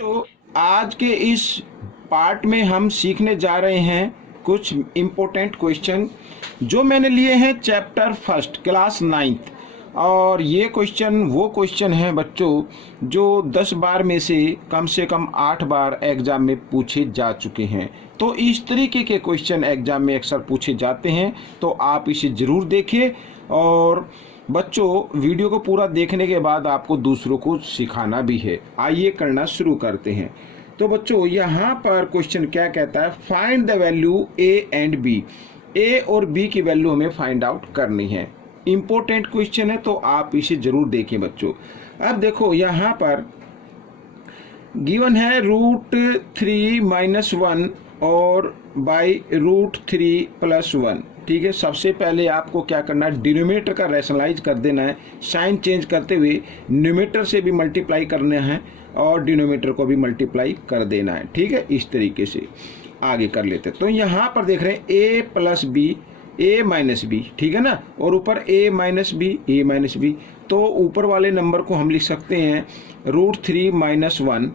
तो आज के इस पार्ट में हम सीखने जा रहे हैं कुछ इम्पोर्टेंट क्वेश्चन जो मैंने लिए हैं चैप्टर फर्स्ट क्लास 9th। और ये क्वेश्चन वो क्वेश्चन है बच्चों जो 10 बार में से कम 8 बार एग्जाम में पूछे जा चुके हैं। तो इस तरीके के क्वेश्चन एग्जाम में अक्सर पूछे जाते हैं, तो आप इसे ज़रूर देखिए। और बच्चों वीडियो को पूरा देखने के बाद आपको दूसरों को सिखाना भी है। आइए करना शुरू करते हैं। तो बच्चों यहाँ पर क्वेश्चन क्या कहता है, find the value A and B. A और बी की वैल्यू हमें फाइंड आउट करनी है। इम्पोर्टेंट क्वेश्चन है, तो आप इसे जरूर देखें बच्चों। अब देखो यहाँ पर गिवन है √3 - 1 और बाई √3 + 1। ठीक है, सबसे पहले आपको क्या करना है, डिनोमिनेटर का रैशनलाइज कर देना है। साइन चेंज करते हुए न्यूमरेटर से भी मल्टीप्लाई करना है और डिनोमिनेटर को भी मल्टीप्लाई कर देना है। ठीक है, इस तरीके से आगे कर लेते हैं। तो यहाँ पर देख रहे हैं a + b a - b, ठीक है ना, और ऊपर a - b। तो ऊपर वाले नंबर को हम लिख सकते हैं √3 - 1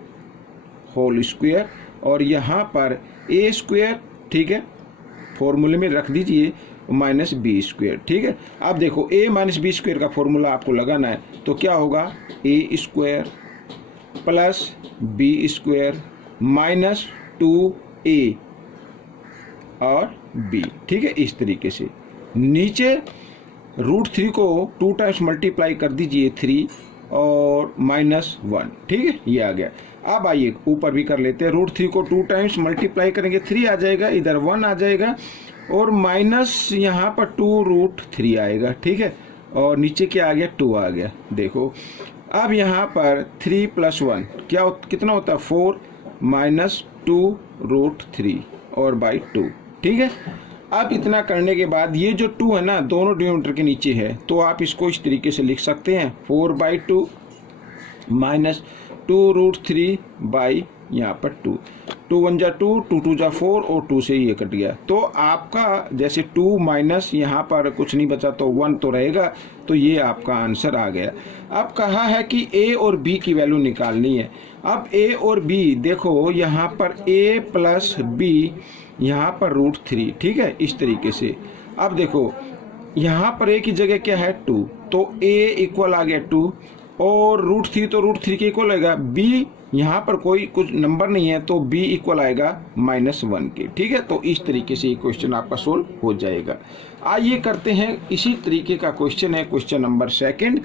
होल स्क्वायर, और यहाँ पर a², ठीक है, फॉर्मूले में रख दीजिए -b²। ठीक है, अब देखो a - b² का फॉर्मूला आपको लगाना है, तो क्या होगा a² + b² -2a और b। ठीक है, इस तरीके से नीचे √3 को 2 टाइम्स मल्टीप्लाई कर दीजिए 3 और -1। ठीक है, ये आ गया। अब आइए ऊपर भी कर लेते हैं। √3 को 2 टाइम्स मल्टीप्लाई करेंगे 3 आ जाएगा, इधर 1 आ जाएगा और माइनस यहाँ पर 2√3 आएगा। ठीक है, और नीचे क्या आ गया, 2 आ गया। देखो अब यहाँ पर 3 + 1 कितना होता है, 4 -2√3 और बाई 2। ठीक है, अब इतना करने के बाद ये जो 2 है ना, दोनों डिनोमिनेटर के नीचे है, तो आप इसको इस तरीके से लिख सकते हैं 4/2 -2√3 बाई यहाँ पर 2। 2 × 1 = 2, 2 × 2 = 4 और 2 से ये कट गया। तो आपका जैसे 2 माइनस यहाँ पर कुछ नहीं बचा तो 1 तो रहेगा, तो ये आपका आंसर आ गया। अब कहा है कि a और b की वैल्यू निकालनी है। अब a और b देखो, यहाँ पर a + b, यहाँ पर √3। ठीक है, इस तरीके से। अब देखो यहाँ पर a की जगह क्या है, 2, तो a इक्वल आ गया 2 और √3 तो √3 के इक्वल आएगा। b यहाँ पर कोई कुछ नंबर नहीं है, तो b इक्वल आएगा -1 के। ठीक है, तो इस तरीके से ये क्वेश्चन आपका सोल्व हो जाएगा। आइए करते हैं इसी तरीके का क्वेश्चन है, क्वेश्चन नंबर 2।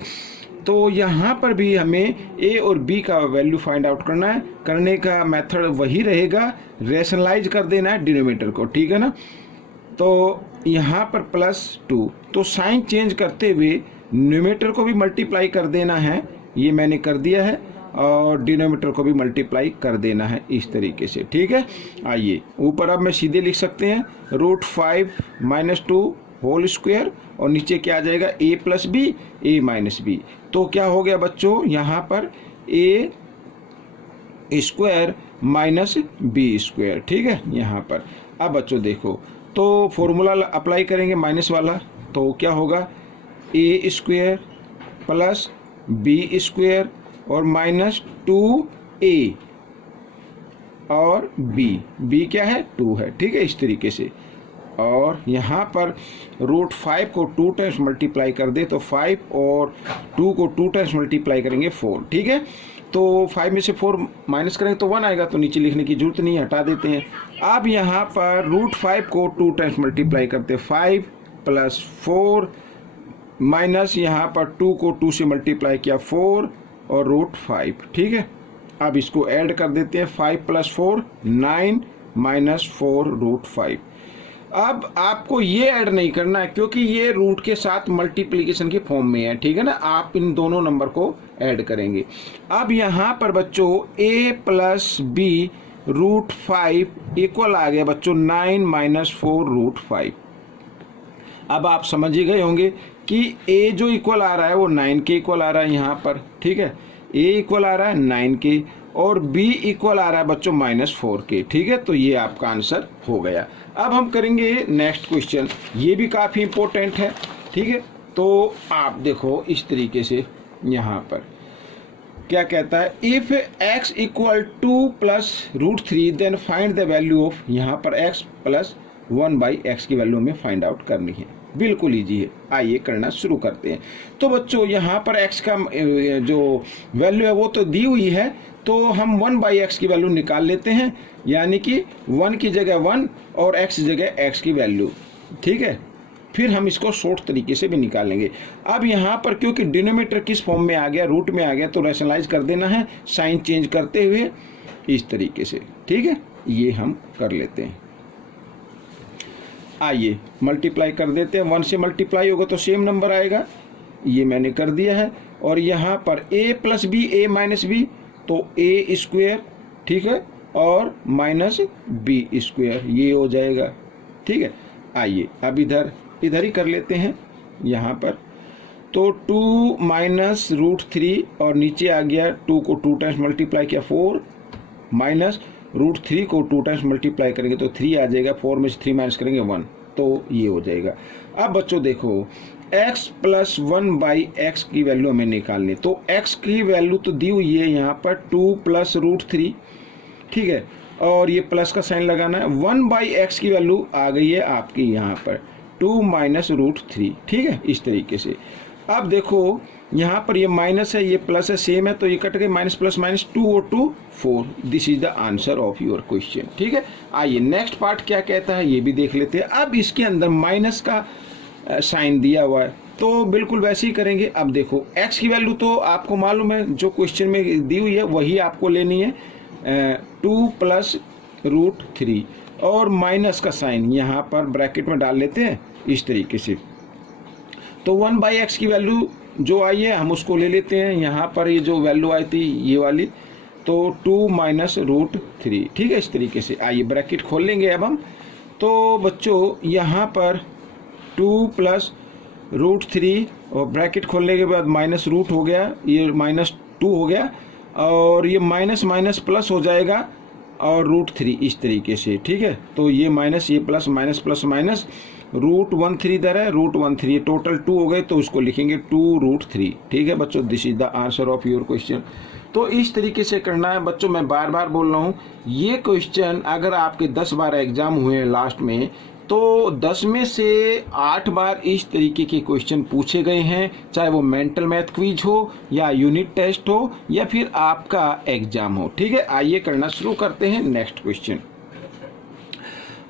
तो यहाँ पर भी हमें a और b का वैल्यू फाइंड आउट करना है। करने का मेथड वही रहेगा, रैशनलाइज कर देना है डिनोमिनेटर को। ठीक है ना, तो यहाँ पर +2, तो साइन चेंज करते हुए न्यूमरेटर को भी मल्टीप्लाई कर देना है, ये मैंने कर दिया है, और डिनोमिनेटर को भी मल्टीप्लाई कर देना है इस तरीके से। ठीक है, आइए ऊपर अब मैं सीधे लिख सकते हैं √5 - 2 होल स्क्वायर, और नीचे क्या आ जाएगा, a + b a - b। तो क्या हो गया बच्चों, यहाँ पर a² - b²। ठीक है, यहाँ पर अब बच्चों देखो, तो फॉर्मूला अप्लाई करेंगे माइनस वाला, तो क्या होगा a² + b² और -2a और b क्या है, 2 है। ठीक है, इस तरीके से। और यहाँ पर √5 को 2 टाइम्स मल्टीप्लाई कर दे, तो 5 और 2 को 2 टाइम्स मल्टीप्लाई करेंगे 4। ठीक है, तो 5 में से 4 माइनस करेंगे तो 1 आएगा, तो नीचे लिखने की जरूरत नहीं, हटा देते हैं। अब यहाँ पर √5 को 2 टाइम्स मल्टीप्लाई करते, 5 + 4 माइनस यहाँ पर 2 को 2 से मल्टीप्लाई किया 4 और √5। ठीक है, अब इसको ऐड कर देते हैं, 5 + 4 9 -4 √5। अब आपको ये ऐड नहीं करना है क्योंकि ये रूट के साथ मल्टीप्लिकेशन के फॉर्म में है। ठीक है ना, आप इन दोनों नंबर को ऐड करेंगे। अब यहाँ पर बच्चों a + b √5 इक्वल आ गया बच्चों 9 -4 √5। अब आप समझ ही गए होंगे कि a जो इक्वल आ रहा है वो 9 के इक्वल आ रहा है यहाँ पर। ठीक है, a इक्वल आ रहा है 9 के और b इक्वल आ रहा है बच्चों -4 के। ठीक है, तो ये आपका आंसर हो गया। अब हम करेंगे नेक्स्ट क्वेश्चन, ये भी काफ़ी इम्पोर्टेंट है। ठीक है, तो आप देखो इस तरीके से यहाँ पर क्या कहता है, if x equal 2 plus root 3 then find the value of, यहाँ पर x प्लस 1/x की वैल्यू हमें फाइंड आउट करनी है। बिल्कुल ईजी है, आइए करना शुरू करते हैं। तो बच्चों यहाँ पर x का जो वैल्यू है वो तो दी हुई है, तो हम 1/x की वैल्यू निकाल लेते हैं, यानी कि 1 की जगह 1 और x की जगह x की वैल्यू, ठीक है। फिर हम इसको शॉर्ट तरीके से भी निकालेंगे। अब यहाँ पर क्योंकि डिनोमिनेटर किस फॉर्म में आ गया, रूट में आ गया, तो रैशनलाइज कर देना है साइन चेंज करते हुए इस तरीके से, ठीक है। ये हम कर लेते हैं। आइए मल्टीप्लाई कर देते हैं, 1 से मल्टीप्लाई होगा तो सेम नंबर आएगा, ये मैंने कर दिया है। और यहाँ पर a plus B A minus B, तो a स्क्वायर, ठीक है, और माइनस बी स्क्वायर, ये हो जाएगा, ठीक है। आइए अब इधर ही कर लेते हैं यहाँ पर, तो 2 माइनस रूट 3 और नीचे आ गया 2 को 2 टाइम्स मल्टीप्लाई किया 4 माइनस रूट 3 को 2 टाइम्स मल्टीप्लाई करेंगे तो 3 आ जाएगा, 4 में से 3 माइनस करेंगे 1, तो ये हो जाएगा। अब बच्चों देखो x प्लस 1/x की वैल्यू हमें निकालनी, तो x की वैल्यू तो दी हुई है यहाँ पर 2 प्लस रूट 3, ठीक है, और ये प्लस का साइन लगाना है। 1/x की वैल्यू आ गई है आपकी यहाँ पर 2 माइनस रूट 3, ठीक है, इस तरीके से। अब देखो यहाँ पर ये माइनस है, ये प्लस है, सेम है, तो ये कट गए, माइनस प्लस माइनस 2 और 2 4, this is the answer of your question, ठीक है। आइए नेक्स्ट पार्ट क्या कहता है ये भी देख लेते हैं। अब इसके अंदर माइनस का साइन दिया हुआ है, तो बिल्कुल वैसे ही करेंगे। अब देखो x की वैल्यू तो आपको मालूम है, जो क्वेश्चन में दी हुई है वही आपको लेनी है, 2 प्लस रूट 3 और माइनस का साइन यहाँ पर ब्रैकेट में डाल लेते हैं इस तरीके से। तो 1/x की वैल्यू जो आई है हम उसको ले लेते हैं, यहाँ पर ये जो वैल्यू आई थी ये वाली, तो 2 माइनस रूट 3, ठीक है, इस तरीके से। आइए ब्रैकेट खोल लेंगे अब हम, तो बच्चों यहाँ पर 2 प्लस रूट 3 और ब्रैकेट खोलने के बाद माइनस रूट हो गया, ये माइनस 2 हो गया, और ये माइनस माइनस प्लस हो जाएगा और रूट 3 इस तरीके से, ठीक है। तो ये माइनस, ये plus, minus plus minus, root 1 3 इधर है, रूट 1 3, टोटल 2 हो गए, तो उसको लिखेंगे 2 रूट 3, ठीक है बच्चों, this is the answer of your question. तो इस तरीके से करना है बच्चों। मैं बार बार बोल रहा हूँ, ये क्वेश्चन अगर आपके 10 बार एग्जाम हुए हैं लास्ट में, तो 10 में से 8 बार इस तरीके के क्वेश्चन पूछे गए हैं, चाहे वो मेंटल मैथ क्विज हो या यूनिट टेस्ट हो या फिर आपका एग्जाम हो, ठीक है। आइए करना शुरू करते हैं नेक्स्ट क्वेश्चन।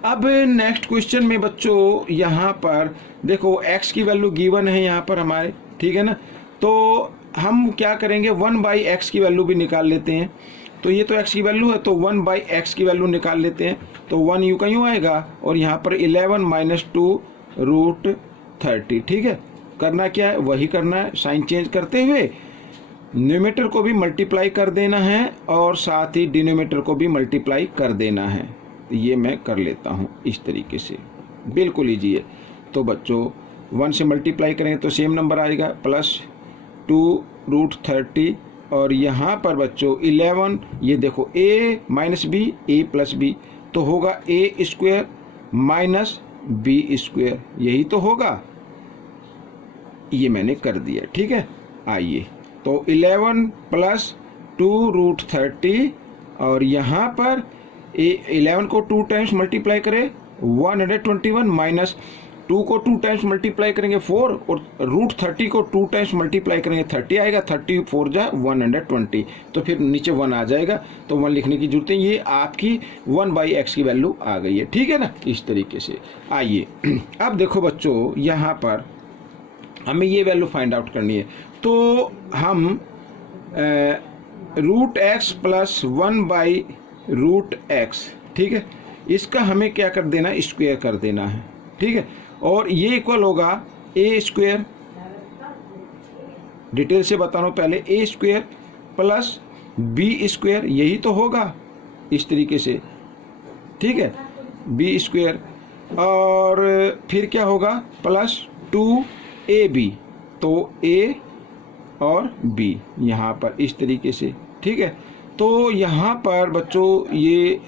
अब नेक्स्ट क्वेश्चन में बच्चों यहाँ पर देखो x की वैल्यू गिवन है यहाँ पर हमारे, ठीक है ना, तो हम क्या करेंगे 1/x की वैल्यू भी निकाल लेते हैं। तो ये तो x की वैल्यू है, तो 1/x की वैल्यू निकाल लेते हैं, तो 1 यूं का यूं आएगा, और यहाँ पर 11 माइनस 2 रूट 30, ठीक है। करना क्या है, वही करना है, साइन चेंज करते हुए न्यूमरेटर को भी मल्टीप्लाई कर देना है और साथ ही डिनोमिनेटर को भी मल्टीप्लाई कर देना है। ये मैं कर लेता हूँ इस तरीके से, बिल्कुल ईजी है। तो बच्चों 1 से मल्टीप्लाई करेंगे तो सेम नंबर आएगा, प्लस 2 रूट 30, और यहाँ पर बच्चों 11, ये देखो a minus B, A plus B, तो होगा a square minus B square, यही तो होगा, ये मैंने कर दिया, ठीक है। आइए तो 11 प्लस 2 रूट 30, और यहाँ पर 11 को 2 टाइम्स मल्टीप्लाई करें 121, माइनस 2 को 2 टाइम्स मल्टीप्लाई करेंगे 4, और रूट 30 को 2 टाइम्स मल्टीप्लाई करेंगे 30 आएगा, 30 4 जा 120, तो फिर नीचे 1 आ जाएगा, तो 1 लिखने की जरूरत है। ये आपकी 1/x की वैल्यू आ गई है, ठीक है ना, इस तरीके से। आइए अब देखो बच्चों यहाँ पर हमें ये वैल्यू फाइंड आउट करनी है, तो हम रूट एक्स प्लस 1/√x, ठीक है, इसका हमें क्या कर देना है, स्क्वायर कर देना है, ठीक है। और ये इक्वल होगा a स्क्वायर, डिटेल से बता रहा हूँ पहले, a square plus b square, यही तो होगा इस तरीके से, ठीक है, b स्क्वायर, और फिर क्या होगा प्लस 2ab, तो a और b यहाँ पर इस तरीके से, ठीक है। तो यहाँ पर बच्चों ये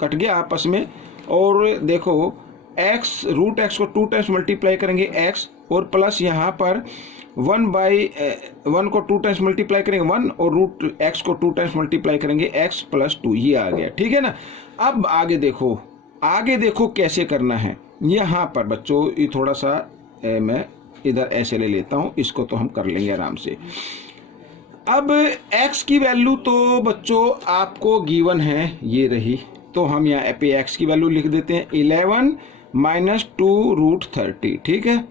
कट गया आपस में, और देखो x रूट x को 2 टाइम्स मल्टीप्लाई करेंगे x, और प्लस यहाँ पर 1 को 2 टाइम्स मल्टीप्लाई करेंगे 1 और रूट x को 2 टाइम्स मल्टीप्लाई करेंगे x प्लस 2, ये आ गया। ठीक है ना। अब आगे देखो कैसे करना है। यहाँ पर बच्चों ये थोड़ा सा मैं इधर ऐसे ले लेता हूँ, इसको तो हम कर लेंगे आराम से। अब x की वैल्यू तो बच्चों आपको गिवन है, ये रही, तो हम यहाँ पे x की वैल्यू लिख देते हैं 11 माइनस 2 रूट 30। ठीक है,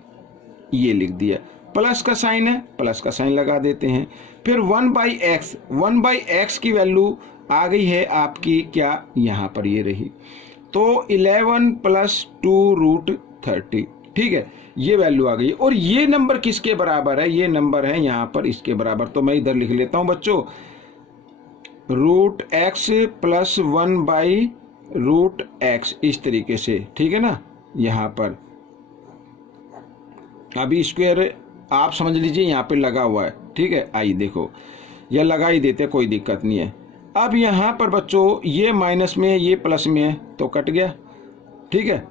ये लिख दिया। प्लस का साइन है, प्लस का साइन लगा देते हैं। फिर 1/x की वैल्यू आ गई है आपकी क्या, यहाँ पर ये रही, तो 11 प्लस 2 रूट 30। ठीक है, ये वैल्यू आ गई। और ये नंबर किसके बराबर है, ये नंबर है यहाँ पर इसके बराबर, तो मैं इधर लिख लेता हूँ बच्चों रूट x प्लस 1/√x, इस तरीके से। ठीक है ना। यहाँ पर अभी स्क्वायर आप समझ लीजिए यहाँ पे लगा हुआ है। ठीक है, आई देखो यह लगा ही देते, कोई दिक्कत नहीं है। अब यहाँ पर बच्चों ये माइनस में है, ये प्लस में है, तो कट गया। ठीक है,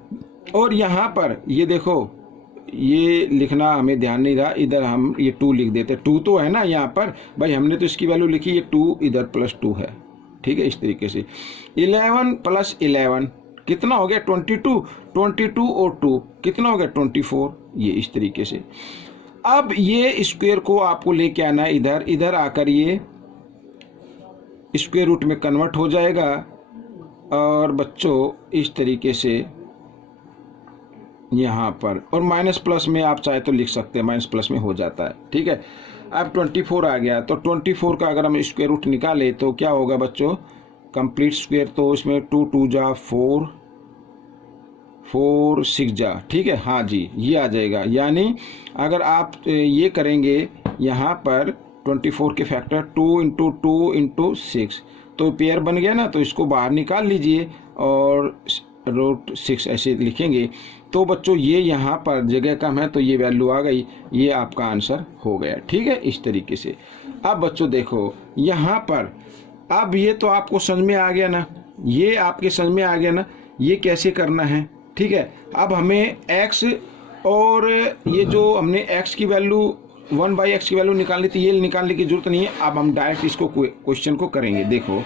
और यहाँ पर ये देखो, ये लिखना हमें ध्यान नहीं रहा, इधर हम ये 2 लिख देते, 2 तो है ना यहाँ पर भाई, हमने तो इसकी वैल्यू लिखी, ये 2 इधर प्लस 2 है। ठीक है, इस तरीके से 11 प्लस 11 कितना हो गया 22 और 2 कितना हो गया 24, ये इस तरीके से। अब ये स्क्वायर को आपको लेके आना है इधर आकर ये स्क्वायर रूट में कन्वर्ट हो जाएगा, और बच्चों इस तरीके से यहाँ पर, और माइनस प्लस में आप चाहे तो लिख सकते हैं, माइनस प्लस में हो जाता है। ठीक है, अब 24 आ गया, तो 24 का अगर हम स्क्वायर रूट निकाले तो क्या होगा बच्चों, कंप्लीट स्क्वायर, तो इसमें 2 2 जा 4 4 6 जा। ठीक है, हाँ जी, ये आ जाएगा। यानी अगर आप ये करेंगे यहाँ पर 24 के फैक्टर 2 × 2 × 6, तो पेयर बन गया ना, तो इसको बाहर निकाल लीजिए और √6 ऐसे लिखेंगे, तो बच्चों ये यहाँ पर जगह कम है तो ये वैल्यू आ गई, ये आपका आंसर हो गया। ठीक है, इस तरीके से। अब बच्चों देखो यहाँ पर, अब ये तो आपको समझ में आ गया ना, ये आपके समझ में आ गया ना, ये कैसे करना है। ठीक है, अब हमें x और ये जो हमने x की वैल्यू 1/x की वैल्यू निकालनी थी, ये निकालने की जरूरत नहीं है। अब हम डायरेक्ट इसको क्वेश्चन को करेंगे। देखो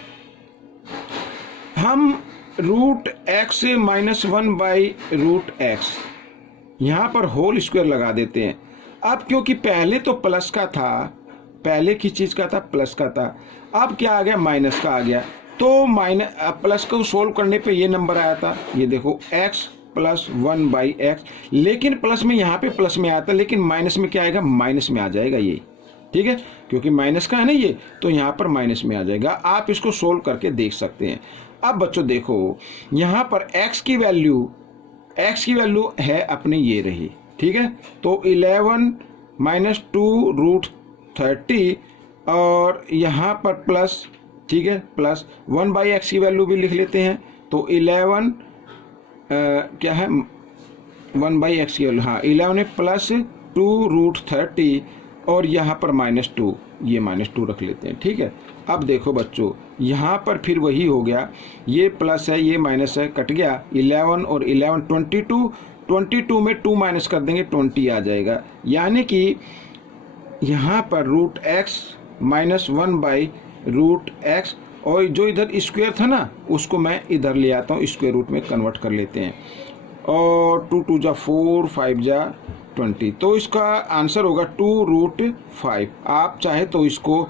हम √x माइनस 1/√x यहाँ पर होल स्क्वायर लगा देते हैं। अब क्योंकि पहले तो प्लस का था, पहले की चीज का था प्लस का था, अब क्या आ गया माइनस का आ गया, तो माइनस प्लस को सोल्व करने पे ये नंबर आया था, ये देखो x प्लस 1/x, लेकिन प्लस में यहाँ पे प्लस में आता, लेकिन माइनस में क्या आएगा, माइनस में आ जाएगा ये। ठीक है, क्योंकि माइनस का है ना ये, तो यहाँ पर माइनस में आ जाएगा। आप इसको सोल्व करके देख सकते हैं। अब बच्चों देखो यहाँ पर x की वैल्यू है अपने ये रही। ठीक है, तो 11 माइनस 2 रूट 30, और यहाँ पर प्लस, ठीक है, प्लस 1/x की वैल्यू भी लिख लेते हैं, तो 11 क्या है 1/x की वैल्यू, हाँ 11 है प्लस 2 रूट 30, और यहाँ पर -2, ये -2 रख लेते हैं। ठीक है, अब देखो बच्चों यहाँ पर फिर वही हो गया, ये प्लस है ये माइनस है, कट गया 11 और 11 22 में 2 माइनस कर देंगे 20 आ जाएगा। यानी कि यहाँ पर √x माइनस 1/√x, और जो इधर स्क्वायर था ना उसको मैं इधर ले आता हूँ, स्क्वायर रूट में कन्वर्ट कर लेते हैं, और 2 2 जा 4 5 जा 20, तो इसका आंसर होगा 2√5। आप चाहे तो इसको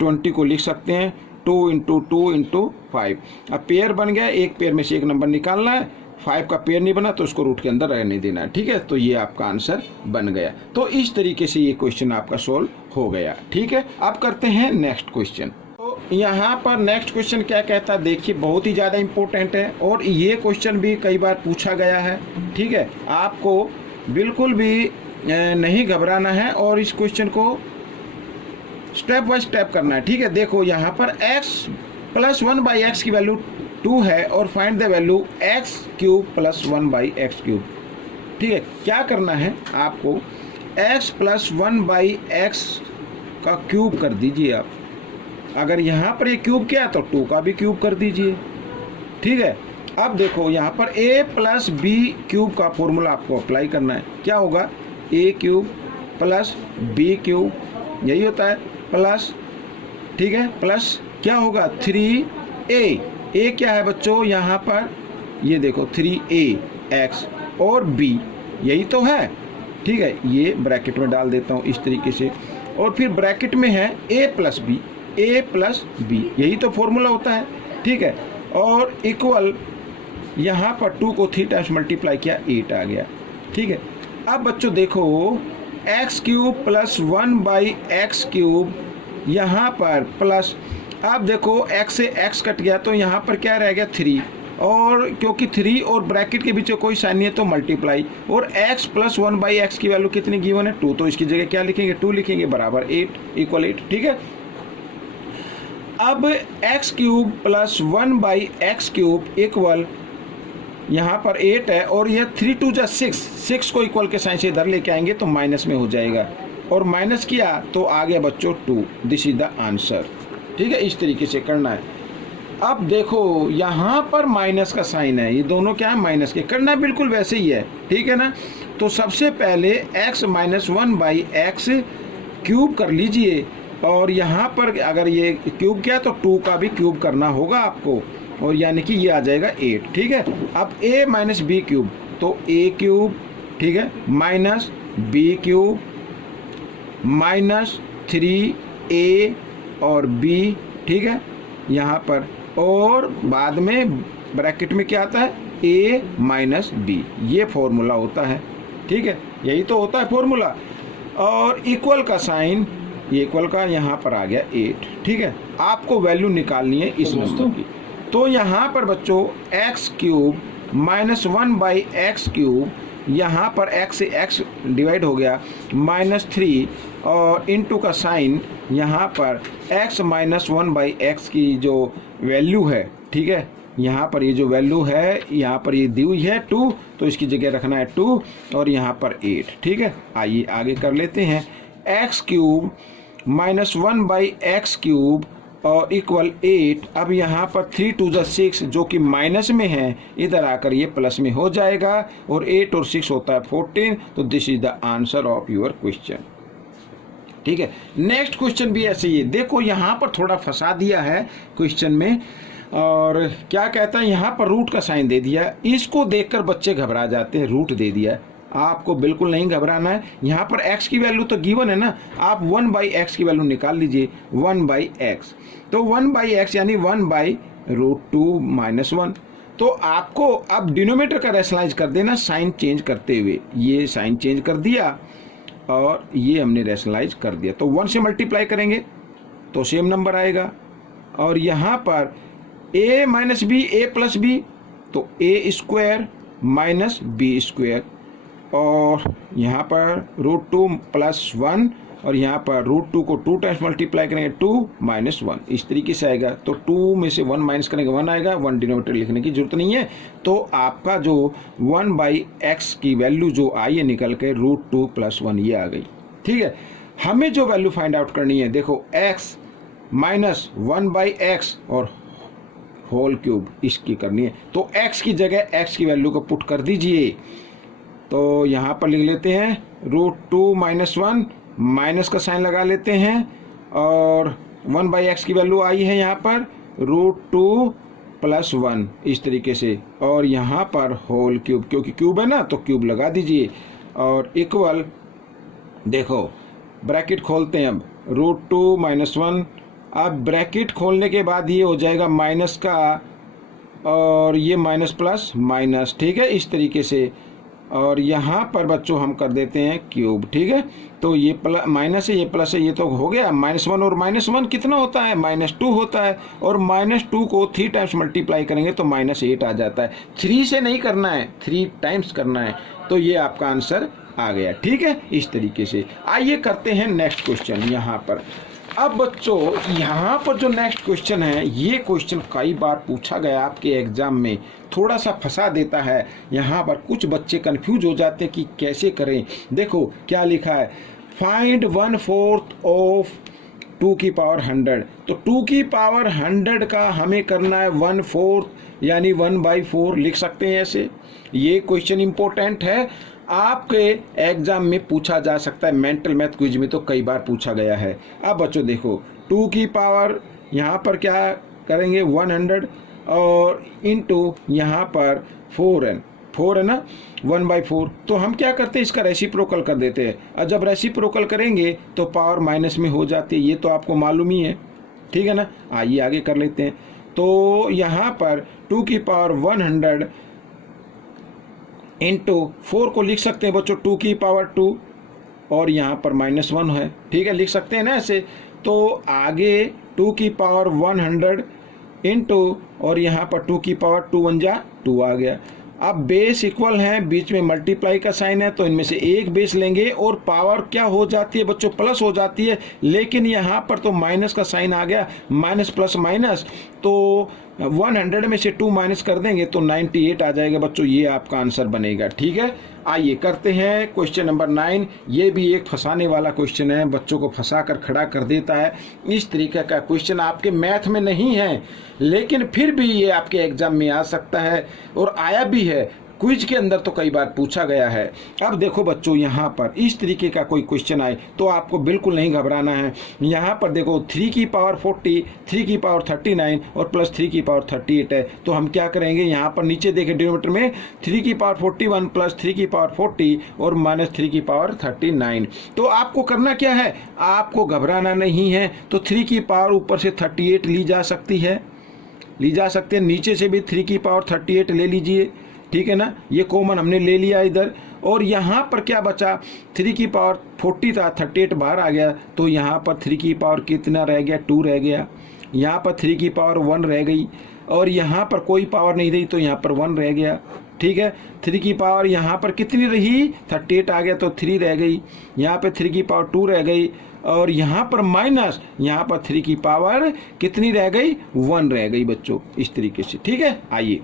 20 को लिख सकते हैं 2 × 2 × 5। अब पेयर बन गया, एक पेयर में से एक नंबर निकालना है, 5 का पेयर नहीं बना तो उसको रूट के अंदर रहने देना है। ठीक है, तो ये आपका आंसर बन गया। तो इस तरीके से ये क्वेश्चन आपका सोल्व हो गया। ठीक है, अब करते हैं नेक्स्ट क्वेश्चन। तो यहाँ पर नेक्स्ट क्वेश्चन क्या कहता है, देखिए बहुत ही ज़्यादा इम्पोर्टेंट है, और ये क्वेश्चन भी कई बार पूछा गया है। ठीक है, आपको बिल्कुल भी नहीं घबराना है, और इस क्वेश्चन को स्टेप बाय स्टेप करना है। ठीक है, देखो यहाँ पर x प्लस 1/x की वैल्यू 2 है, और find the value x³ plus 1/x³। ठीक है, क्या करना है आपको, x प्लस 1/x का क्यूब कर दीजिए आप। अगर यहाँ पर ये क्यूब किया तो 2 का भी क्यूब कर दीजिए। ठीक है, अब देखो यहाँ पर a प्लस b³ का फॉर्मूला आपको अप्लाई करना है। क्या होगा, a³ प्लस बी क्यूब, यही होता है, प्लस, ठीक है, प्लस क्या होगा 3a क्या है बच्चों यहाँ पर, ये देखो 3a(x) और b, यही तो है, ठीक है, ये ब्रैकेट में डाल देता हूँ इस तरीके से, और फिर ब्रैकेट में है a प्लस बी, यही तो फॉर्मूला होता है, ठीक है, और इक्वल यहाँ पर 2 को 3 टाइम्स मल्टीप्लाई किया 8 आ गया, ठीक है। अब बच्चों देखो x³ प्लस 1/x³ यहाँ पर प्लस, अब देखो x से x कट गया तो यहाँ पर क्या रह गया 3, और क्योंकि 3 और ब्रैकेट के बीच कोई साइन नहीं है तो मल्टीप्लाई, और x प्लस 1/x की वैल्यू कितनी गिवन है 2, तो इसकी जगह क्या लिखेंगे 2 लिखेंगे, बराबर 8 इक्वल 8, ठीक है। अब x³ प्लस 1/x³ इक्वल यहाँ पर 8 है, और यह 3 2 जा 6 को इक्वल के साइन से इधर लेके आएंगे तो माइनस में हो जाएगा, और माइनस किया तो आ गया बच्चों 2, दिस इज द आंसर, ठीक है, इस तरीके से करना है। अब देखो यहाँ पर माइनस का साइन है, ये दोनों क्या है माइनस के, करना बिल्कुल वैसे ही है, ठीक है ना। तो सबसे पहले x माइनस 1/x³ कर लीजिए, और यहाँ पर अगर ये क्यूब किया तो 2 का भी क्यूब करना होगा आपको, और यानी कि ये आ जाएगा 8, ठीक है। अब a माइनस b³ तो a³, ठीक है, माइनस b³ माइनस 3a और b, ठीक है, यहाँ पर, और बाद में ब्रैकेट में क्या आता है a माइनस b, ये फॉर्मूला होता है, ठीक है, यही तो होता है फॉर्मूला, और इक्वल का साइन, ये इक्वल का यहाँ पर आ गया 8, ठीक है। आपको वैल्यू निकालनी है इस नंबर की, तो यहाँ पर बच्चों x³ माइनस 1/x³, यहाँ पर x से x डिवाइड हो गया, -3 और इनटू का साइन, यहाँ पर x माइनस 1/x की जो वैल्यू है, ठीक है, यहाँ पर ये जो वैल्यू है यहाँ पर ये दी हुई है 2, तो इसकी जगह रखना है 2, और यहाँ पर 8, ठीक है। आइए आगे कर लेते हैं, x³ माइनस 1/x³ और इक्वल 8, अब यहाँ पर 3 2 जा 6 जो कि माइनस में है, इधर आकर ये प्लस में हो जाएगा, और 8 और 6 होता है 14, तो this is the answer of your question, ठीक है। नेक्स्ट क्वेश्चन भी ऐसे ही है, देखो यहाँ पर थोड़ा फंसा दिया है क्वेश्चन में, और क्या कहता है यहाँ पर रूट का साइन दे दिया, इसको देखकर बच्चे घबरा जाते हैं, रूट दे दिया है, आपको बिल्कुल नहीं घबराना है। यहाँ पर x की वैल्यू तो गिवन है ना, आप 1/x की वैल्यू निकाल लीजिए, 1/x, तो 1/x यानी 1/√2 माइनस 1, तो आपको अब डिनोमिनेटर का रैशनलाइज कर देना साइन चेंज करते हुए, ये साइन चेंज कर दिया और ये हमने रैशनलाइज कर दिया, तो 1 से मल्टीप्लाई करेंगे तो सेम नंबर आएगा, और यहाँ पर a minus B a plus B, तो a² माइनस b², और यहाँ पर √2 प्लस 1, और यहाँ पर √2 को 2 टाइम्स मल्टीप्लाई करेंगे 2 माइनस 1, इस तरीके से आएगा, तो 2 में से 1 माइनस करेंगे 1 आएगा, 1 डिनोमिनेटर लिखने की जरूरत नहीं है, तो आपका जो 1/x की वैल्यू जो आई है निकल के √2 प्लस 1 ये आ गई, ठीक है। हमें जो वैल्यू फाइंड आउट करनी है, देखो x माइनस 1/x और होल क्यूब इसकी करनी है, तो x की जगह x की वैल्यू को पुट कर दीजिए, तो यहाँ पर लिख लेते हैं √2 माइनस 1, माइनस का साइन लगा लेते हैं, और 1/x की वैल्यू आई है यहाँ पर √2 प्लस 1 इस तरीके से, और यहाँ पर होल क्यूब, क्योंकि क्यूब है ना तो क्यूब लगा दीजिए, और इक्वल, देखो ब्रैकेट खोलते हैं अब, √2 माइनस 1, अब ब्रैकेट खोलने के बाद ये हो जाएगा माइनस का, और ये माइनस प्लस माइनस, ठीक है, इस तरीके से, और यहाँ पर बच्चों हम कर देते हैं क्यूब, ठीक है, तो ये प्लस माइनस है, ये प्लस है, ये तो हो गया -1, और -1 कितना होता है -2 होता है, और -2 को 3 टाइम्स मल्टीप्लाई करेंगे तो -8 आ जाता है, 3 से नहीं करना है 3 टाइम्स करना है, तो ये आपका आंसर आ गया, ठीक है, इस तरीके से। आइए करते हैं नेक्स्ट क्वेश्चन यहाँ पर। अब बच्चों यहाँ पर जो नेक्स्ट क्वेश्चन है, ये क्वेश्चन कई बार पूछा गया आपके एग्जाम में, थोड़ा सा फंसा देता है, यहाँ पर कुछ बच्चे कंफ्यूज हो जाते हैं कि कैसे करें। देखो क्या लिखा है, फाइंड 1/4 ऑफ 2 की पावर 100। तो 2 की पावर 100 का हमें करना है 1/4 यानी 1/4 लिख सकते हैं ऐसे। ये क्वेश्चन इंपॉर्टेंट है, आपके एग्जाम में पूछा जा सकता है, मेंटल मैथ क्विज में तो कई बार पूछा गया है। अब बच्चों देखो 2 की पावर यहाँ पर क्या करेंगे 100 और इनटू यहाँ पर 4 है ना 1/4। तो हम क्या करते हैं इसका रेसिप्रोकल कर देते हैं, और जब रेसिप्रोकल करेंगे तो पावर माइनस में हो जाती है, ये तो आपको मालूम ही है, ठीक है ना। आइए आगे कर लेते हैं। तो यहाँ पर 2 की पावर 100 इंटू 4 को लिख सकते हैं बच्चों 2 की पावर 2 और यहाँ पर -1 है, ठीक है, लिख सकते हैं ना ऐसे। तो आगे 2 की पावर 100 इंटू और यहाँ पर 2 की पावर 2 1 जा 2 आ गया। अब बेस इक्वल हैं, बीच में मल्टीप्लाई का साइन है, तो इनमें से एक बेस लेंगे और पावर क्या हो जाती है बच्चों प्लस हो जाती है, लेकिन यहाँ पर तो माइनस का साइन आ गया, माइनस प्लस माइनस, तो 100 में से 2 माइनस कर देंगे तो 98 आ जाएगा बच्चों, ये आपका आंसर बनेगा, ठीक है। आइए करते हैं क्वेश्चन नंबर 9। ये भी एक फंसाने वाला क्वेश्चन है, बच्चों को फंसा कर खड़ा कर देता है। इस तरीके का क्वेश्चन आपके मैथ में नहीं है, लेकिन फिर भी ये आपके एग्जाम में आ सकता है और आया भी है, क्विज के अंदर तो कई बार पूछा गया है। अब देखो बच्चों यहाँ पर इस तरीके का कोई क्वेश्चन आए तो आपको बिल्कुल नहीं घबराना है। यहाँ पर देखो 3 की पावर 40, 3 की पावर 39 और प्लस 3 की पावर 38 है। तो हम क्या करेंगे, यहाँ पर नीचे देखें डिनोमिनेटर में 3 की पावर 41 प्लस 3 की पावर 40 और माइनस 3 की पावर 39। तो आपको करना क्या है, आपको घबराना नहीं है। तो 3 की पावर ऊपर से 38 ली जा सकती है, ली जा सकते हैं, नीचे से भी 3 की पावर 38 ले लीजिए, ठीक है ना, ये कॉमन हमने ले लिया इधर। और यहाँ पर क्या बचा, 3 की पावर 40 था, 38 बाहर आ गया, तो यहाँ पर 3 की पावर कितना रह गया 2 रह गया, यहाँ पर 3 की पावर 1 रह गई और यहाँ पर कोई पावर नहीं रही तो यहाँ पर 1 रह गया, ठीक है। 3 की पावर यहाँ पर कितनी रही 38 आ गया तो 3 रह गई, यहाँ पे 3 की पावर 2 रह गई और यहाँ पर माइनस, यहाँ पर 3 की पावर कितनी रह गई 1 रह गई बच्चों, इस तरीके से, ठीक है। आइए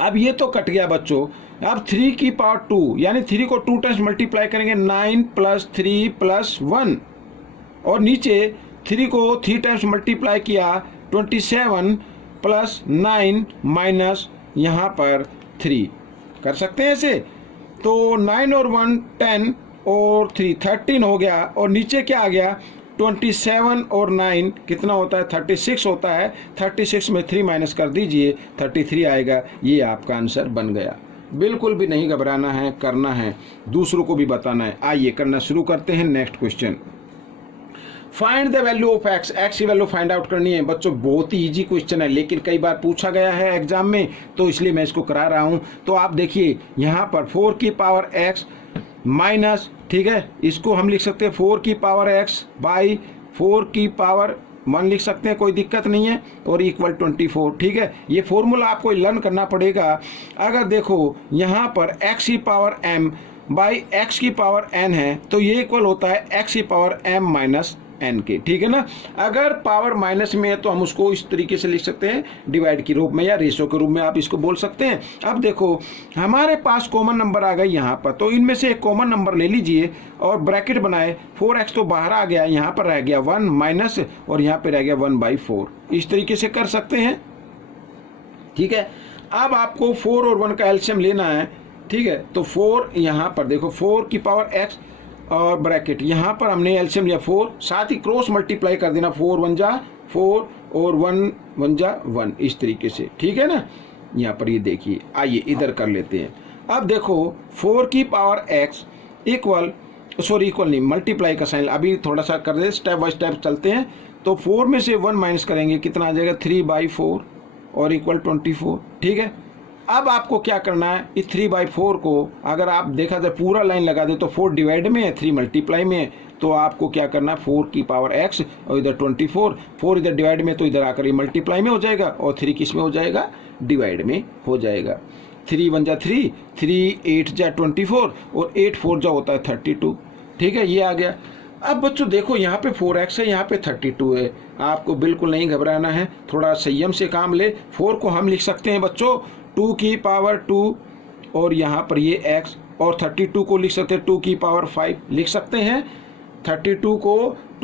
अब ये तो कट गया बच्चों। अब 3 की पावर 2 यानी 3 को 2 टाइम्स मल्टीप्लाई करेंगे 9 प्लस 3 प्लस 1 और नीचे 3 को 3 टाइम्स मल्टीप्लाई किया 27 प्लस 9 माइनस यहाँ पर 3 कर सकते हैं ऐसे। तो 9 और 1 10 और 3 13 हो गया और नीचे क्या आ गया 27 और 9 कितना होता है 36 होता है, 36 में 3 माइनस कर दीजिए 33 आएगा। ये आपका आंसर बन गया। बिल्कुल भी नहीं घबराना है, करना है, दूसरों को भी बताना है। आइए करना शुरू करते हैं। Next question, find the value of x, x की वैल्यू फाइंड आउट करनी है बच्चों। बहुत ही इजी क्वेश्चन है लेकिन कई बार पूछा गया है एग्जाम में, तो इसलिए मैं इसको करा रहा हूं। तो आप देखिए यहाँ पर 4 की पावर एक्स माइनस, ठीक है, इसको हम लिख सकते हैं 4 की पावर एक्स बाई 4 की पावर 1 लिख सकते हैं, कोई दिक्कत नहीं है, और इक्वल 24, ठीक है। ये फॉर्मूला आपको लर्न करना पड़ेगा। अगर देखो यहाँ पर एक्स की पावर m बाई एक्स की पावर n है तो ये इक्वल होता है एक्स की पावर m माइनस n के, ठीक है ना। अगर पावर माइनस में है तो हम उसको इस तरीके से लिख सकते हैं डिवाइड के रूप में या रेशो के रूप में आप इसको बोल सकते हैं। अब देखो हमारे पास कॉमन नंबर आ गए यहाँ पर, तो इनमें से एक कॉमन नंबर ले लीजिए और ब्रैकेट बनाए, 4x तो बाहर आ गया, यहाँ पर रह गया 1 माइनस और यहाँ पे रह गया 1/4। इस तरीके से कर सकते हैं, ठीक है। अब आपको 4 और 1 का एलसीएम लेना है, ठीक है। तो 4 यहाँ पर देखो 4 की पावर x और ब्रैकेट यहाँ पर हमने एलसीएम लिया 4, साथ ही क्रॉस मल्टीप्लाई कर देना 4 1 जा 4 और 1 1 जा 1, इस तरीके से, ठीक है ना। यहाँ पर ये देखिए, आइए इधर कर लेते हैं। अब देखो 4 की power x equal, sorry equal नहीं, मल्टीप्लाई का साइन अभी थोड़ा सा कर दे, स्टेप बाय स्टेप चलते हैं। तो 4 में से 1 माइनस करेंगे, कितना आ जाएगा 3/4 और इक्वल 24, ठीक है। अब आपको क्या करना है, इस 3/4 को अगर आप देखा जाए पूरा लाइन लगा दे तो 4 डिवाइड में है, 3 मल्टीप्लाई में है, तो आपको क्या करना है 4 की पावर x और इधर 24, 4 इधर डिवाइड में तो इधर आकर ये मल्टीप्लाई में हो जाएगा और 3 किस में हो जाएगा डिवाइड में हो जाएगा। 3 1 जा 3, 3 8 जा 24 और 8 4 जा होता है 32, ठीक है, ये आ गया। अब बच्चों देखो यहाँ पे 4x है, यहाँ पे 32 है, आपको बिल्कुल नहीं घबराना है, थोड़ा संयम से काम ले। 4 को हम लिख सकते हैं बच्चों 2 की पावर 2 और यहाँ पर ये x, और 32 को लिख सकते हैं 2 की पावर 5 लिख सकते हैं। 32 को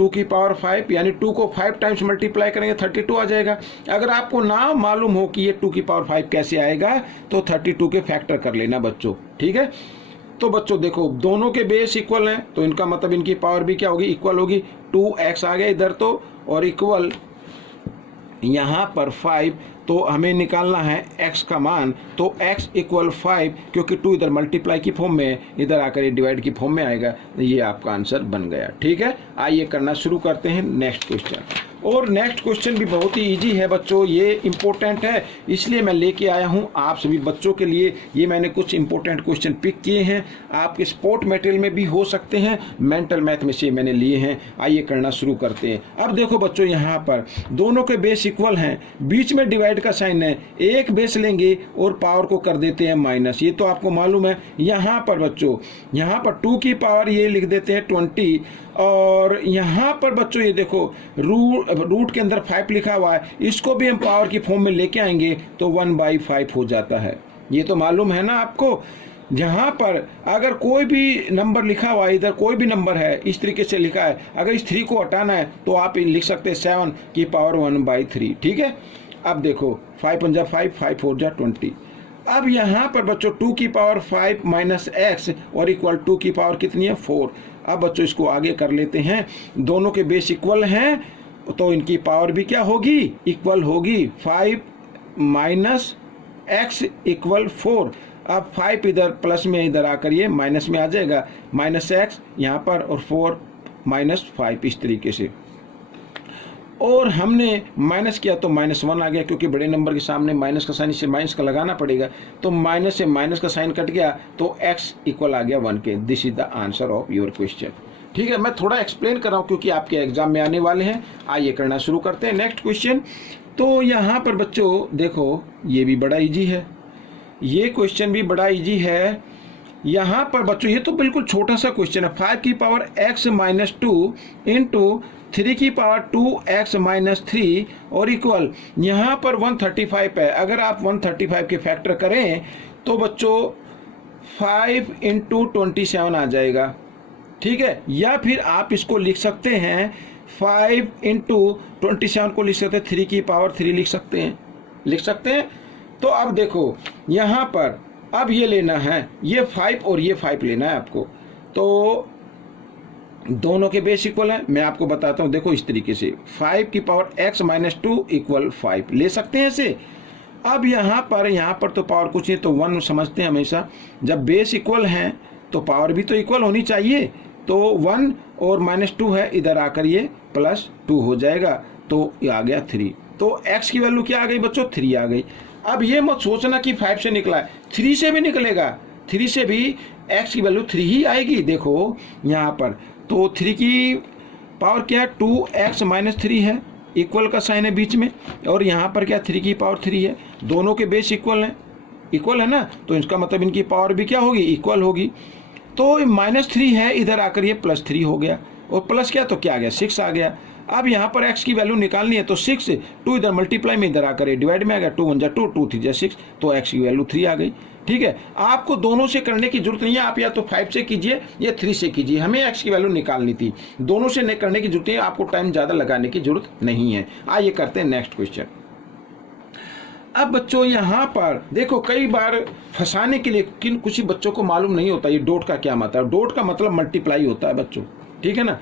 2 की पावर 5 यानी 2 को 5 टाइम्स मल्टीप्लाई करेंगे 32 आ जाएगा। अगर आपको ना मालूम हो कि ये 2 की पावर 5 कैसे आएगा तो 32 के फैक्टर कर लेना बच्चों, ठीक है। तो बच्चों देखो दोनों के बेस इक्वल हैं तो इनका मतलब इनकी पावर भी क्या होगी, इक्वल होगी। 2x आ गया इधर तो, और इक्वल यहाँ पर 5, तो हमें निकालना है x का मान, तो x इक्वल 5 क्योंकि 2 इधर मल्टीप्लाई की फॉर्म में, इधर आकर ये डिवाइड की फॉर्म में आएगा। ये आपका आंसर बन गया, ठीक है। आइए करना शुरू करते हैं नेक्स्ट क्वेश्चन। और नेक्स्ट क्वेश्चन भी बहुत ही इजी है बच्चों, ये इम्पोर्टेंट है इसलिए मैं लेके आया हूँ आप सभी बच्चों के लिए। ये मैंने कुछ इम्पोर्टेंट क्वेश्चन पिक किए हैं, आपके स्पोर्ट मटेरियल में भी हो सकते हैं, मेंटल मैथ में से मैंने लिए हैं। आइए करना शुरू करते हैं। अब देखो बच्चों यहाँ पर दोनों के बेस इक्वल हैं, बीच में डिवाइड का साइन है, एक बेस लेंगे और पावर को कर देते हैं माइनस, ये तो आपको मालूम है। यहाँ पर बच्चों यहाँ पर 2 की पावर ये लिख देते हैं 20, और यहाँ पर बच्चों ये देखो रूट के अंदर 5 लिखा हुआ है, इसको भी हम पावर की फॉर्म में लेके आएंगे तो 1/5 हो जाता है। ये तो मालूम है ना आपको। यहाँ पर अगर कोई भी नंबर लिखा हुआ है, इधर कोई भी नंबर है इस तरीके से लिखा है, अगर इस 3 को हटाना है तो आप लिख सकते हैं 7 की पावर 1/3, ठीक है। अब देखो 5 × 5, 5 × 4 = 20। अब यहाँ पर बच्चों 2 की पावर 5 माइनस x और इक्वल 2 की पावर कितनी है 4। अब बच्चों इसको आगे कर लेते हैं, दोनों के बेस इक्वल हैं तो इनकी पावर भी क्या होगी, इक्वल होगी। 5 माइनस x इक्वल 4। अब 5 इधर प्लस में इधर आकर ये माइनस में आ जाएगा, माइनस x यहाँ पर और 4 माइनस 5 इस तरीके से। और हमने माइनस किया तो -1 आ गया, क्योंकि बड़े नंबर के सामने माइनस का साइन, इससे माइनस का लगाना पड़ेगा, तो माइनस से माइनस का साइन कट गया तो x इक्वल आ गया 1 के। This is the answer of your question, ठीक है। मैं थोड़ा एक्सप्लेन कर रहा हूँ क्योंकि आपके एग्जाम में आने वाले हैं। आइए करना शुरू करते हैं नेक्स्ट क्वेश्चन। तो यहाँ पर बच्चों देखो ये भी बड़ा इजी है, ये क्वेश्चन भी बड़ा इजी है। यहाँ पर बच्चों ये तो बिल्कुल छोटा सा क्वेश्चन है, 5 की पावर x माइनस 2 इंटू 3 की पावर 2x माइनस 3 और इक्वल यहाँ पर 135 है। अगर आप 135 के फैक्टर करें तो बच्चों 5 × 27 आ जाएगा, ठीक है। या फिर आप इसको लिख सकते हैं 5 × 27 को लिख सकते हैं 3 की पावर 3 लिख सकते हैं। तो अब देखो यहाँ पर अब ये लेना है, ये 5 और ये 5 लेना है आपको, तो दोनों के बेस इक्वल है। मैं आपको बताता हूँ, देखो इस तरीके से 5 की पावर x माइनस 2 इक्वल 5 ले सकते हैं ऐसे। अब यहाँ पर तो पावर कुछ नहीं, तो 1 समझते हैं हमेशा, जब बेस इक्वल हैं तो पावर भी तो इक्वल होनी चाहिए, तो 1 और -2 है, इधर आकर ये +2 हो जाएगा, तो ये आ गया 3। तो x की वैल्यू क्या आ गई बच्चों, 3 आ गई। अब ये मत सोचना कि 5 से निकला है, 3 से भी निकलेगा, 3 से भी x की वैल्यू 3 ही आएगी। देखो यहाँ पर तो 3 की पावर क्या है 2x माइनस 3 है, इक्वल का साइन है बीच में, और यहाँ पर क्या 3 की पावर 3 है, दोनों के बेस इक्वल है ना, तो इसका मतलब इनकी पावर भी क्या होगी, इक्वल होगी। तो -3 है, इधर आकर ये +3 हो गया, और प्लस क्या तो क्या आ गया 6 आ गया। अब यहाँ पर x की वैल्यू निकालनी है तो 6 2 इधर मल्टीप्लाई में इधर आकर ये डिवाइड में आ गया, 2 × 1 = 2 2 3 = 6, तो x की वैल्यू 3 आ गई, ठीक है। आपको दोनों से करने की जरूरत नहीं है, आप या तो 5 से कीजिए या 3 से कीजिए, हमें x की वैल्यू निकालनी थी, दोनों से करने की जरूरत है, आपको टाइम ज़्यादा लगाने की जरूरत नहीं है। आइए करते हैं नेक्स्ट क्वेश्चन। अब बच्चों यहाँ पर देखो कई बार फंसाने के लिए कुछ ही बच्चों को मालूम नहीं होता ये डॉट का क्या मतलब है। डॉट का मतलब मल्टीप्लाई होता है बच्चों, ठीक है ना।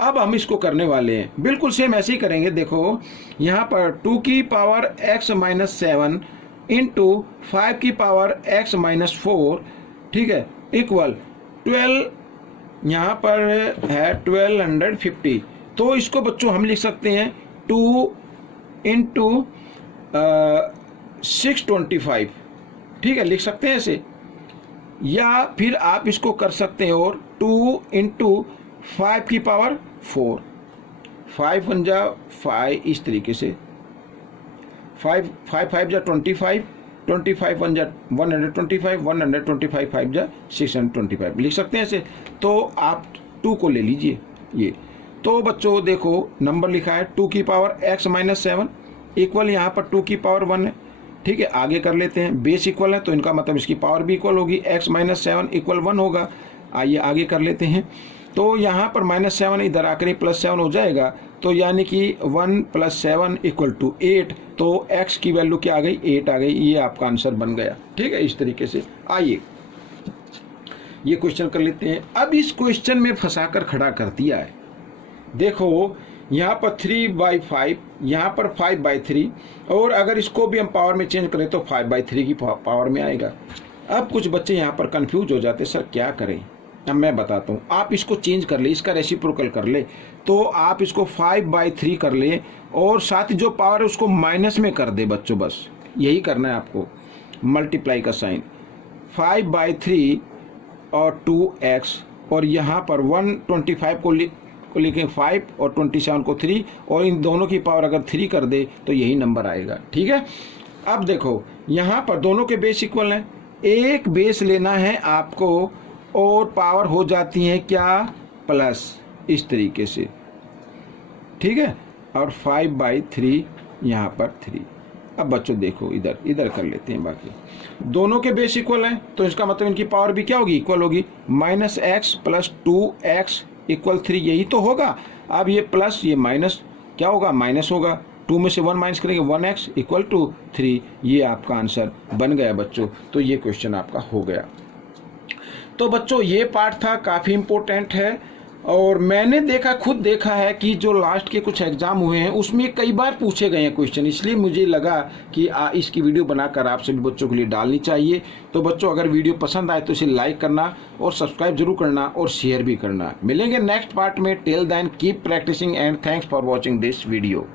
अब हम इसको करने वाले हैं, बिल्कुल सेम ऐसे ही करेंगे। देखो यहाँ पर 2 की पावर x माइनस 7 इंटू 5 की पावर x माइनस 4, ठीक है, इक्वल 12, यहाँ पर है 1250। तो इसको बच्चों हम लिख सकते हैं 2 इंटू 625, ठीक है, लिख सकते हैं ऐसे, या फिर आप इसको कर सकते हैं और 2 इंटू 5 की पावर 4, 5 × 5 इस तरीके से, 5 5 5 × 25, 25 × 125, 125 5 × 625 लिख सकते हैं ऐसे। तो आप 2 को ले लीजिए ये। तो बच्चों देखो नंबर लिखा है 2 की पावर x माइनस 7 इक्वल यहाँ पर 2 की पावर 1 है, ठीक है। आगे कर लेते हैं, बेस इक्वल है तो इनका मतलब इसकी पावर भी इक्वल होगी, x माइनस 7 इक्वल 1 होगा। आइए आगे कर लेते हैं। तो यहाँ पर -7 इधर आकर +7 हो जाएगा, तो यानी कि 1 + 7 = 8। तो x की वैल्यू क्या आ गई, 8 आ गई। ये आपका आंसर बन गया। ठीक है, इस तरीके से। आइए ये क्वेश्चन कर लेते हैं। अब इस क्वेश्चन में फंसा कर खड़ा कर दिया है। देखो यहाँ पर 3/5, यहाँ पर 5/3, और अगर इसको भी हम पावर में चेंज करें तो 5/3 की पावर में आएगा। अब कुछ बच्चे यहाँ पर कंफ्यूज हो जाते, सर क्या करें। अब मैं बताता हूँ, आप इसको चेंज कर ले, इसका रेसिप्रोकल कर ले, तो आप इसको 5/3 कर ले और साथ ही जो पावर है उसको माइनस में कर दे बच्चों। बस यही करना है आपको, मल्टीप्लाई का साइन। 5/3 और 2x, और यहाँ पर 125 को लिखें 5 और 27 को 3, और इन दोनों की पावर अगर 3 कर दे तो यही नंबर आएगा। ठीक है, अब देखो यहाँ पर दोनों के बेस इक्वल हैं, एक बेस लेना है आपको और पावर हो जाती है क्या, प्लस, इस तरीके से। ठीक है, और 5/3 यहाँ पर 3। अब बच्चों देखो इधर कर लेते हैं। बाकी दोनों के बेस इक्वल हैं तो इसका मतलब इनकी पावर भी क्या होगी, इक्वल होगी। -x + 2x = 3, यही तो होगा। अब ये प्लस ये माइनस क्या होगा, माइनस होगा। 2 में से 1 माइनस करेंगे, 1x = 3। ये आपका आंसर बन गया बच्चों। तो ये क्वेश्चन आपका हो गया। तो बच्चों ये पार्ट था, काफ़ी इम्पोर्टेंट है, और मैंने खुद देखा है कि जो लास्ट के कुछ एग्जाम हुए हैं उसमें कई बार पूछे गए हैं क्वेश्चन, इसलिए मुझे लगा कि इसकी वीडियो बनाकर आप सभी बच्चों के लिए डालनी चाहिए। तो बच्चों अगर वीडियो पसंद आए तो इसे लाइक करना और सब्सक्राइब जरूर करना और शेयर भी करना। मिलेंगे नेक्स्ट पार्ट में। Till then keep practising and thanks for watching this video.